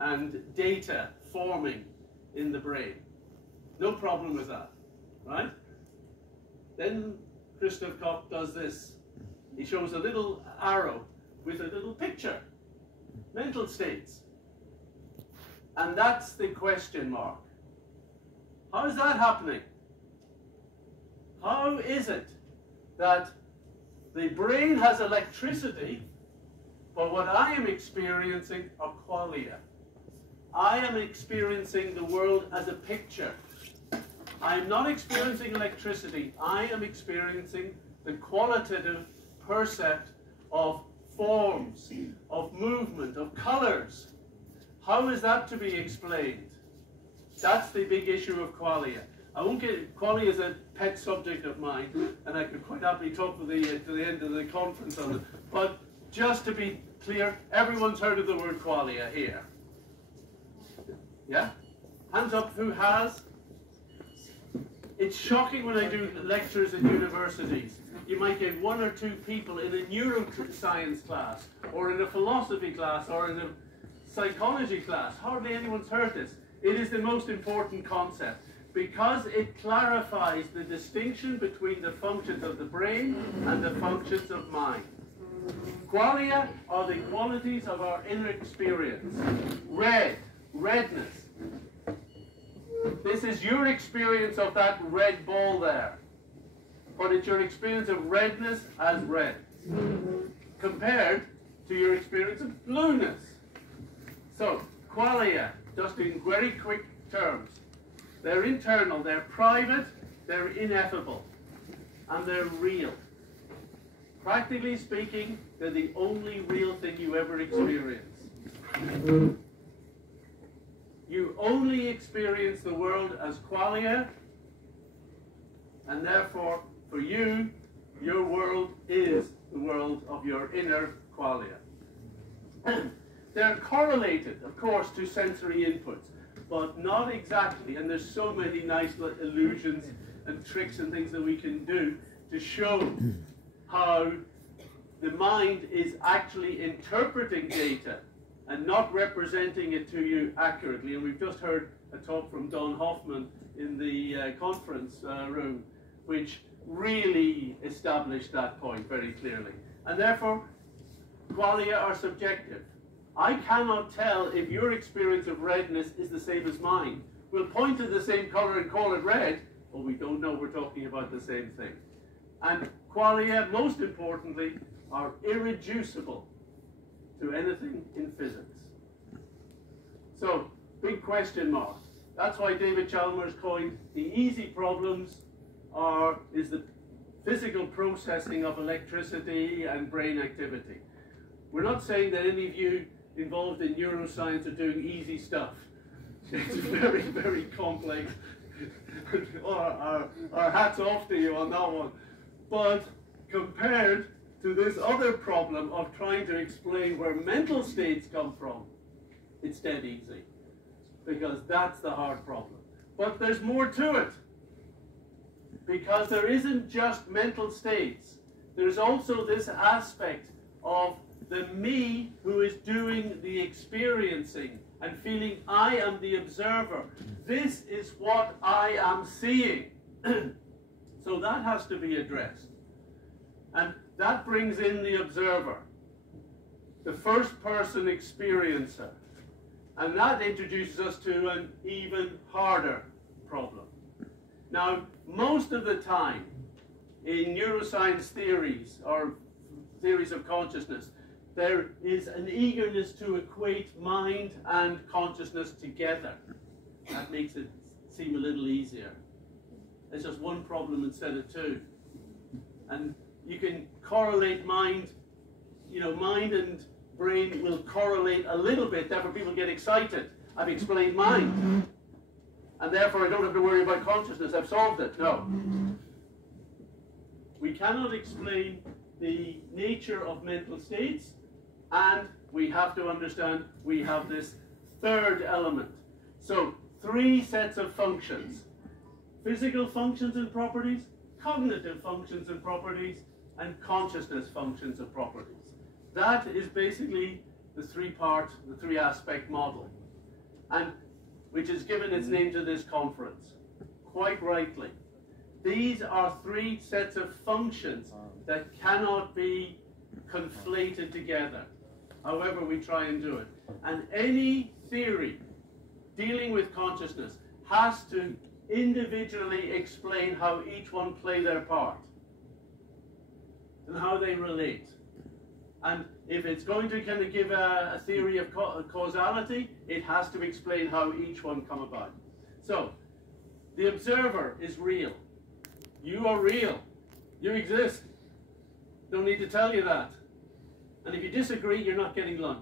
and data forming in the brain. No problem with that, right? Then Christoph Koch does this. He shows a little arrow with a little picture, mental states. And that's the question mark. How is that happening? How is it that the brain has electricity, but what I am experiencing are qualia? I am experiencing the world as a picture. I am not experiencing electricity. I am experiencing the qualitative percept of forms, of movement, of colors. How is that to be explained? That's the big issue of qualia. I won't get, qualia is a pet subject of mine, and I could quite happily talk to the end of the conference on it. But just to be clear, everyone's heard of the word qualia here. Yeah? Hands up who has. It's shocking when I do lectures at universities. You might get one or two people in a neuroscience class, or in a philosophy class, or in a psychology class. Hardly anyone's heard this. It is the most important concept because it clarifies the distinction between the functions of the brain and the functions of mind. Qualia are the qualities of our inner experience. Red, redness. This is your experience of that red ball there. But it's your experience of redness as red, compared to your experience of blueness. So, qualia, just in very quick terms, they're internal, they're private, they're ineffable, and they're real. Practically speaking, they're the only real thing you ever experience. You only experience the world as qualia, and therefore, for you, your world is the world of your inner qualia. They're correlated, of course, to sensory inputs, but not exactly, and there's so many nice illusions and tricks and things that we can do to show how the mind is actually interpreting data and not representing it to you accurately. And we've just heard a talk from Don Hoffman in the conference room, which really established that point very clearly. And therefore, qualia are subjective. I cannot tell if your experience of redness is the same as mine. We'll point to the same color and call it red, but we don't know we're talking about the same thing. And qualia, most importantly, are irreducible to anything in physics. So, big question mark. That's why David Chalmers coined the easy problems is the physical processing of electricity and brain activity. We're not saying that any of you involved in neuroscience are doing easy stuff. It's very, very complex. Our hats off to you on that one. But compared to this other problem of trying to explain where mental states come from, it's dead easy. Because that's the hard problem. But there's more to it. Because there isn't just mental states. There's also this aspect of the me who is doing the experiencing and feeling I am the observer. This is what I am seeing. So that has to be addressed. And that brings in the observer, the first person experiencer. And that introduces us to an even harder problem. Now, most of the time in neuroscience theories or theories of consciousness, there is an eagerness to equate mind and consciousness together. That makes it seem a little easier. It's just one problem instead of two. And you can correlate mind, mind and brain will correlate a little bit, therefore people get excited. I've explained mind. And therefore I don't have to worry about consciousness, I've solved it. No. We cannot explain the nature of mental states, and we have to understand we have this third element. So, 3 sets of functions. Physical functions and properties, cognitive functions and properties, and consciousness functions and properties. That is basically the 3-part, the 3-aspect model. and which has given its name to this conference, quite rightly. These are three sets of functions that cannot be conflated together, however we try and do it. And any theory dealing with consciousness has to individually explain how each one play their part and how they relate. And if it's going to kind of give a theory of causality, it has to explain how each one come about. So, the observer is real. You are real. You exist. Don't need to tell you that. And if you disagree, you're not getting lunch.